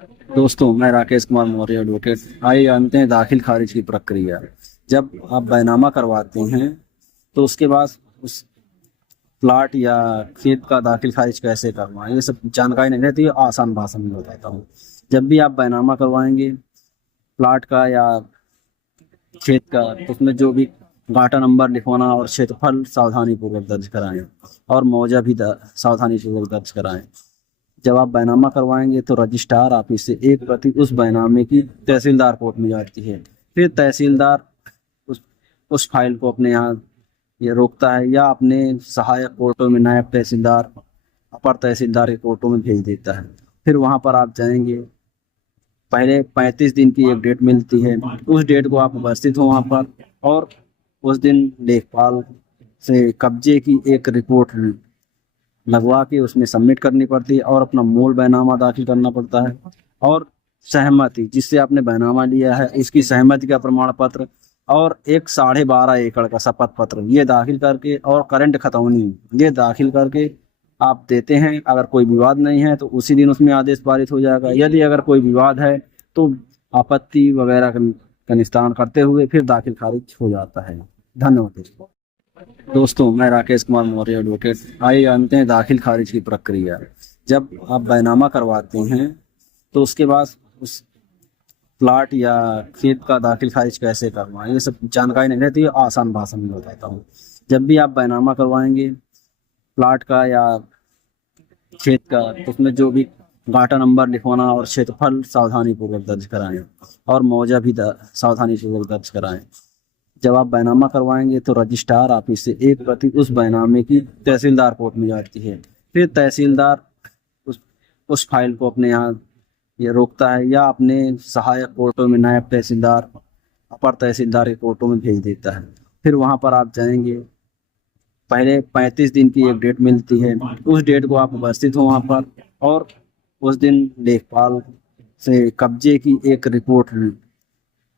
दोस्तों, मैं राकेश कुमार मौर्य एडवोकेट। आइए जानते हैं दाखिल खारिज की प्रक्रिया। जब आप बैनामा करवाते हैं तो उसके बाद उस प्लाट या खेत का दाखिल खारिज कैसे करवाएं, ये सब जानकारी नहीं रहती है। आसान भाषा में बताता हूँ। जब भी आप बैनामा करवाएंगे प्लाट का या खेत का, तो उसमें जो भी गाटा नंबर लिखवाना और क्षेत्रफल सावधानी पूर्वक दर्ज कराएं और मौजा भी सावधानी पूर्वक दर्ज कराएं। जब आप बैनामा करवाएंगे तो रजिस्ट्रार ऑफिस से एक प्रति उस बैनामे की तहसीलदार कोर्ट में जाती है। फिर तहसीलदार उस उस फाइल को अपने यहाँ ये रोकता है या अपने सहायक कोर्टों में नायब तहसीलदार, अपर तहसीलदार के कोर्टों में भेज देता है। फिर वहाँ पर आप जाएंगे। पहले 35 दिन की एक डेट मिलती है। उस डेट को आप उपस्थित हो वहाँ पर, और उस दिन लेखपाल से कब्जे की एक रिपोर्ट लगवा के उसमें सबमिट करनी पड़ती है और अपना मूल बैनामा दाखिल करना पड़ता है। और सहमति, जिससे आपने बैनामा लिया है इसकी सहमति का प्रमाण पत्र और एक 12.5 एकड़ का शपथ पत्र ये दाखिल करके, और करंट खतौनी ये दाखिल करके आप देते हैं। अगर कोई विवाद नहीं है तो उसी दिन उसमें आदेश पारित हो जाएगा। यदि अगर कोई विवाद है तो आपत्ति वगैरह का निस्तारण करते हुए फिर दाखिल खारिज हो जाता है। धन्यवाद। दोस्तों, मैं राकेश कुमार मौर्य एडवोकेट। आइए जानते हैं दाखिल खारिज की प्रक्रिया। जब आप बैनामा करवाते हैं तो उसके बाद उस प्लाट या खेत का दाखिल खारिज कैसे करवाएं, ये सब जानकारी नहीं रहती है। आसान भाषा में बताता हूँ। जब भी आप बैनामा करवाएंगे प्लाट का या खेत का, तो उसमें जो भी गाटा नंबर लिखवाना और क्षेत्रफल सावधानी पूर्वक दर्ज कराएं और मौजा भी सावधानी पूर्वक दर्ज कराएं। जब आप बैनामा करवाएंगे तो रजिस्ट्रार ऑफिस से एक प्रति उस बैनामे की तहसीलदार कोर्ट में जाती है। फिर तहसीलदार उस फाइल को अपने यहाँ ये रोकता है या अपने सहायक कोर्टों में नायब तहसीलदार, अपर तहसीलदार के कोर्टों में भेज देता है। फिर वहाँ पर आप जाएंगे। पहले 35 दिन की एक डेट मिलती है। उस डेट को आप उपस्थित हो वहाँ पर, और उस दिन लेखपाल से कब्जे की एक रिपोर्ट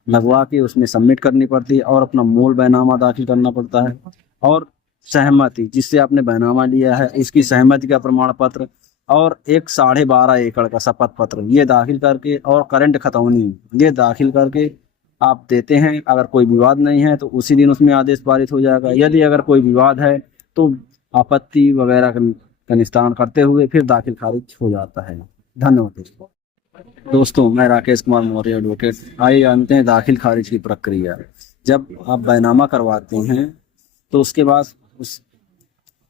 लगवा के उसमें सबमिट करनी पड़ती है और अपना मूल बैनामा दाखिल करना पड़ता है। और सहमति, जिससे आपने बैनामा लिया है इसकी सहमति का प्रमाण पत्र और एक 12.5 एकड़ का शपथ पत्र ये दाखिल करके, और करंट खतौनी ये दाखिल करके आप देते हैं। अगर कोई विवाद नहीं है तो उसी दिन उसमें आदेश पारित हो जाएगा। यदि अगर कोई विवाद है तो आपत्ति वगैरह का निस्तारण करते हुए फिर दाखिल खारिज हो जाता है। धन्यवाद। दोस्तों, मैं राकेश कुमार मौर्य एडवोकेट। आइए जानते हैं दाखिल खारिज की प्रक्रिया। जब आप बैनामा करवाते हैं तो उसके बाद उस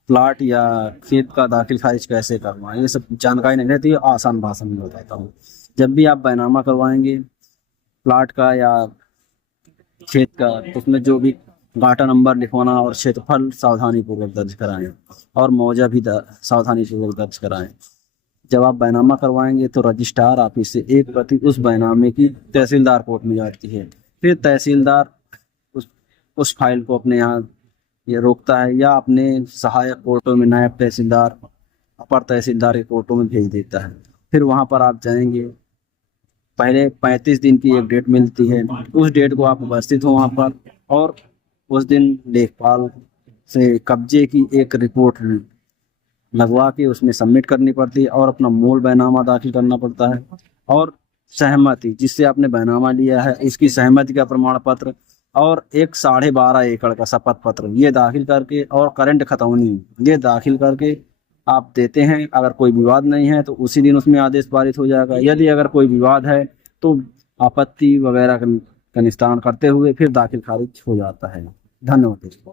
प्लाट या खेत का दाखिल खारिज कैसे करवाएं, ये सब जानकारी नहीं रहती है। आसान भाषा में बताता हूँ। जब भी आप बैनामा करवाएंगे प्लाट का या खेत का, तो उसमें जो भी गाटा नंबर लिखवाना और क्षेत्रफल सावधानी पूर्वक दर्ज कराएं और मौजा भी सावधानी पूर्वक दर्ज कराएं। जब आप बैनामा करवाएंगे तो रजिस्ट्रार ऑफिस से एक प्रति उस बैनामे की तहसीलदार कोर्ट में जाती है। फिर तहसीलदार उस उस फाइल को अपने यहाँ ये रोकता है या अपने सहायक कोर्टों में नायब तहसीलदार, अपर तहसीलदार के कोर्टों में भेज देता है। फिर वहाँ पर आप जाएंगे। पहले 35 दिन की एक डेट मिलती है। उस डेट को आप उपस्थित हो वहाँ पर, और उस दिन लेखपाल से कब्जे की एक रिपोर्ट लगवा के उसमें सबमिट करनी पड़ती है और अपना मूल बैनामा दाखिल करना पड़ता है। और सहमति, जिससे आपने बैनामा लिया है इसकी सहमति का प्रमाण पत्र और एक 12.5 एकड़ का शपथ पत्र ये दाखिल करके, और करंट खतौनी ये दाखिल करके आप देते हैं। अगर कोई विवाद नहीं है तो उसी दिन उसमें आदेश पारित हो जाएगा। यदि अगर कोई विवाद है तो आपत्ति वगैरह का निस्तारण करते हुए फिर दाखिल खारिज हो जाता है। धन्यवाद।